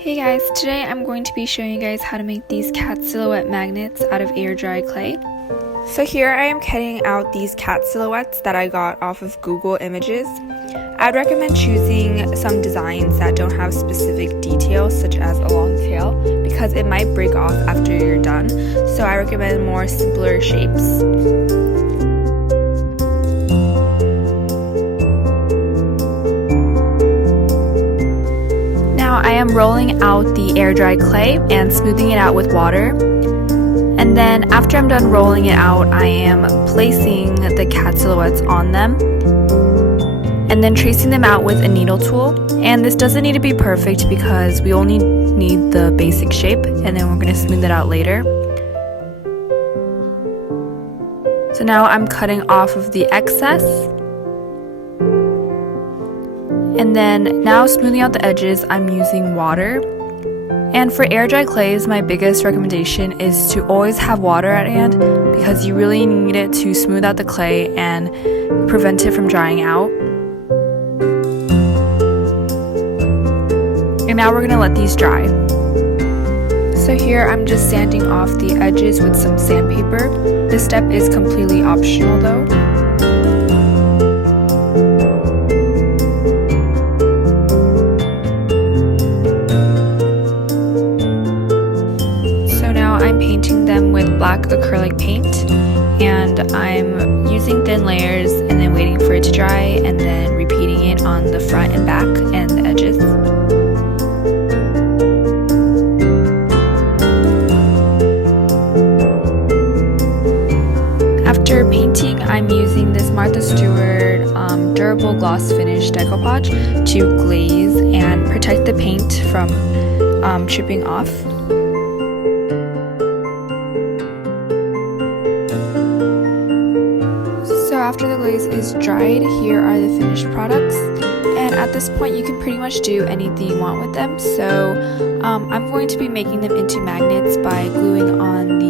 Hey guys, today I'm going to be showing you guys how to make these cat silhouette magnets out of air-dry clay. So here I am cutting out these cat silhouettes that I got off of Google Images. I'd recommend choosing some designs that don't have specific details such as a long tail because it might break off after you're done, so I recommend more simpler shapes. Now I am rolling out the air-dry clay and smoothing it out with water. And then after I'm done rolling it out, I am placing the cat silhouettes on them and then tracing them out with a needle tool. And this doesn't need to be perfect because we only need the basic shape and then we're going to smooth it out later. So now I'm cutting off of the excess. And then now smoothing out the edges, I'm using water. And for air-dry clays, my biggest recommendation is to always have water at hand because you really need it to smooth out the clay and prevent it from drying out. And now we're going to let these dry. So here I'm just sanding off the edges with some sandpaper. This step is completely optional though. I'm painting them with black acrylic paint and I'm using thin layers and then waiting for it to dry and then repeating it on the front and back and the edges. After painting, I'm using this Martha Stewart durable gloss finish decoupage to glaze and protect the paint from chipping off. So after the glaze is dried, here are the finished products, and at this point you can pretty much do anything you want with them. So I'm going to be making them into magnets by gluing on the